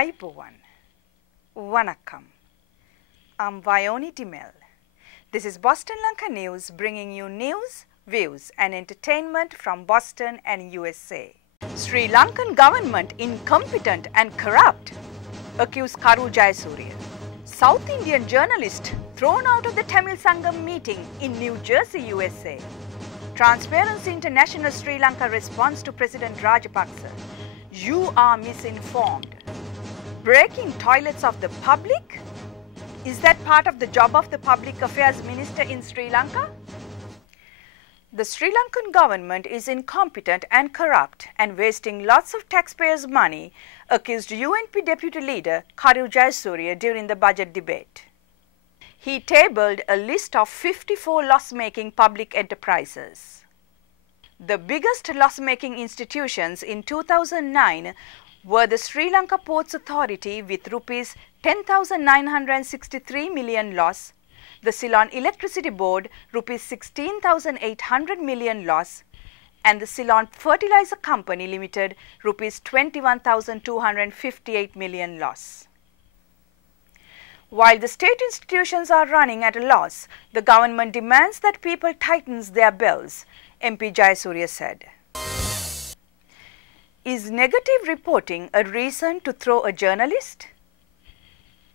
Ayubowan. Vanakkam. I'm Vioni Dimel. This is Boston Lanka News, bringing you news, views and entertainment from Boston and USA. Sri Lankan government incompetent and corrupt, accused Karu Jayasuriya. South Indian journalist thrown out of the Tamil Sangam meeting in New Jersey, USA. Transparency International Sri Lanka response to President Rajapaksa. You are misinformed. Breaking toilets of the public? Is that part of the job of the Public Affairs Minister in Sri Lanka? The Sri Lankan government is incompetent and corrupt and wasting lots of taxpayers' money, accused UNP Deputy Leader Karu Jayasuriya during the budget debate. He tabled a list of 54 loss-making public enterprises. The biggest loss-making institutions in 2009 were the Sri Lanka Ports Authority with Rs 10,963 million loss, the Ceylon Electricity Board Rs 16,800 million loss, and the Ceylon Fertilizer Company Limited Rs 21,258 million loss. While the state institutions are running at a loss, the government demands that people tighten their belts, MP Jayasuriya said. Is negative reporting a reason to throw a journalist?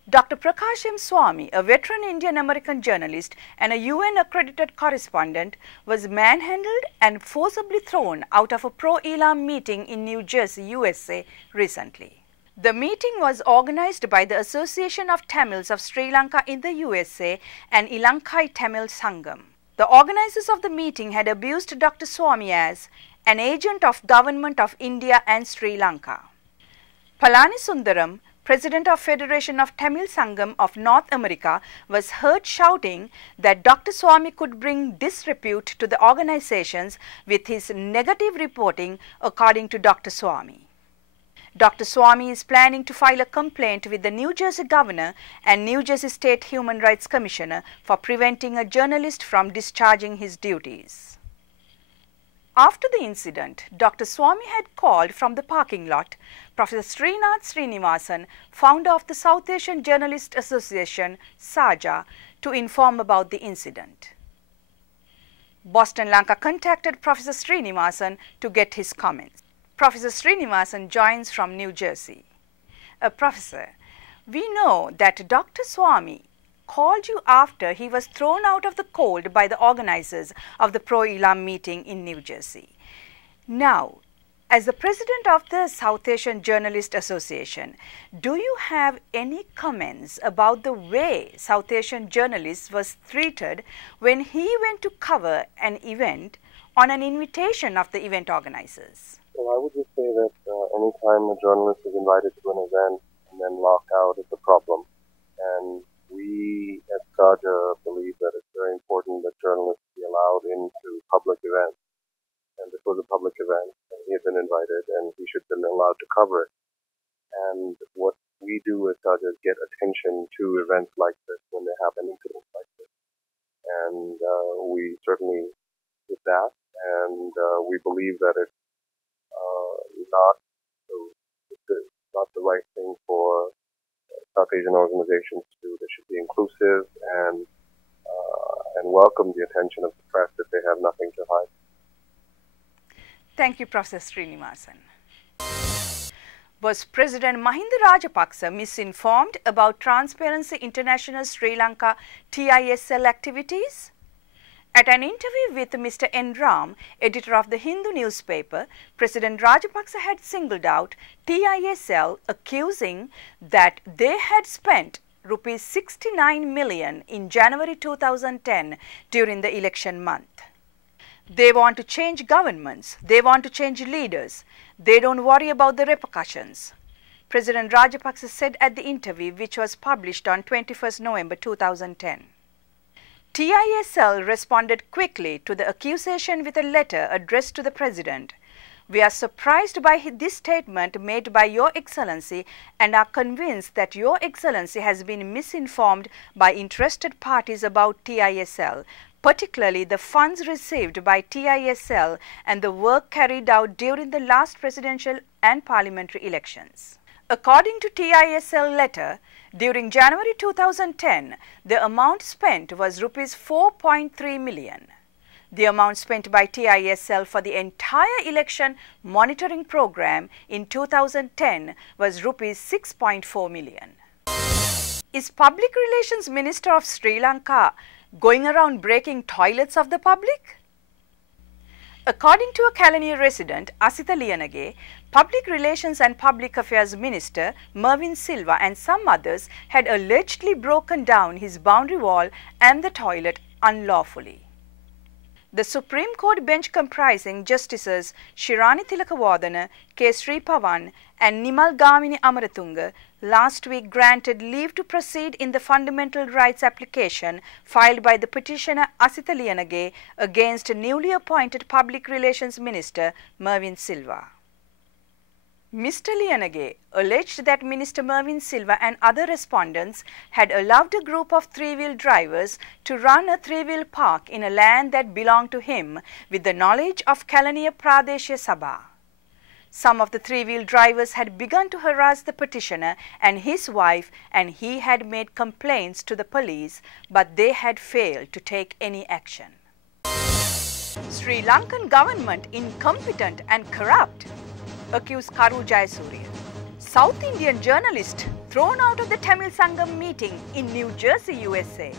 Dr. Prakash Swamy, a veteran Indian-American journalist and a UN-accredited correspondent, was manhandled and forcibly thrown out of a pro-Elam meeting in New Jersey, USA recently. The meeting was organized by the Association of Tamils of Sri Lanka in the USA and Lanka Tamil Sangam. The organizers of the meeting had abused Dr. Swamy as an agent of Government of India and Sri Lanka. Palani Sundaram, President of Federation of Tamil Sangam of North America, was heard shouting that Dr. Swamy could bring disrepute to the organizations with his negative reporting, according to Dr. Swamy. Dr. Swamy is planning to file a complaint with the New Jersey Governor and New Jersey State Human Rights Commissioner for preventing a journalist from discharging his duties. After the incident, Dr. Swamy had called from the parking lot Professor Srinath Srinivasan, founder of the South Asian Journalist Association, SAJA, to inform about the incident. Boston Lanka contacted Professor Srinivasan to get his comments. Professor Srinivasan joins from New Jersey. Professor, we know that Dr. Swamy called you after he was thrown out of the cold by the organizers of the pro-Elam meeting in New Jersey. Now, as the president of the South Asian Journalist Association, do you have any comments about the way South Asian journalists was treated when he went to cover an event on an invitation of the event organizers? Well, I would just say that anytime a journalist is invited to an event and then locked out is a problem. And we at SAJA believe that it's very important that journalists be allowed into public events. And this was a public event, and he had been invited, and he should have been allowed to cover it. And what we do at SAJA is get attention to events like this when they happen, incidents like this. And we certainly did that, and we believe that it's not the right thing for South Asian organizations to do. They should be inclusive and welcome the attention of the press if they have nothing to hide. Thank you, Professor Srinivasan. Was President Mahinda Rajapaksa misinformed about Transparency International Sri Lanka TISL activities? At an interview with Mr. N. Ram, editor of the Hindu newspaper, President Rajapaksa had singled out TISL, accusing that they had spent Rs 69 million in January 2010 during the election month. They want to change governments. They want to change leaders. They don't worry about the repercussions, President Rajapaksa said at the interview, which was published on 21st November 2010. TISL responded quickly to the accusation with a letter addressed to the President. We are surprised by this statement made by Your Excellency and are convinced that Your Excellency has been misinformed by interested parties about TISL, particularly the funds received by TISL and the work carried out during the last presidential and parliamentary elections. According to TISL letter, during January 2010, the amount spent was rupees 4.3 million. The amount spent by TISL for the entire election monitoring program in 2010 was rupees 6.4 million. Is Public Relations Minister of Sri Lanka going around breaking toilets of the public? According to a Kalaniya resident, Asitha Liyanage, Public Relations and Public Affairs Minister Mervyn Silva and some others had allegedly broken down his boundary wall and the toilet unlawfully. The Supreme Court bench comprising Justices Shirani Tilakawardena, K. Sri Pawan and Nimal Gamini Amaratunga last week granted leave to proceed in the fundamental rights application filed by the petitioner Asitha Liyanage against newly appointed Public Relations Minister Mervyn Silva. Mr. Liyanage alleged that Minister Mervyn Silva and other respondents had allowed a group of three-wheel drivers to run a three-wheel park in a land that belonged to him with the knowledge of Kalaniya Pradeshya Sabha. Some of the three-wheel drivers had begun to harass the petitioner and his wife, and he had made complaints to the police, but they had failed to take any action. Sri Lankan government incompetent and corrupt, accused Karu Jayasuriya. South Indian journalist thrown out of the Tamil Sangam meeting in New Jersey, USA.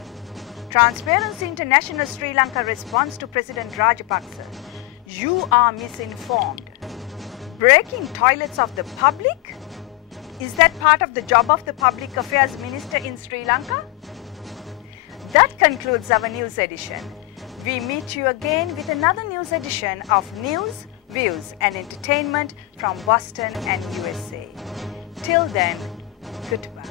Transparency International Sri Lanka response to President Rajapaksa. You are misinformed. Breaking toilets of the public? Is that part of the job of the Public Affairs Minister in Sri Lanka? That concludes our news edition. We meet you again with another news edition of News, Views and Entertainment from Boston and USA. Till then, goodbye.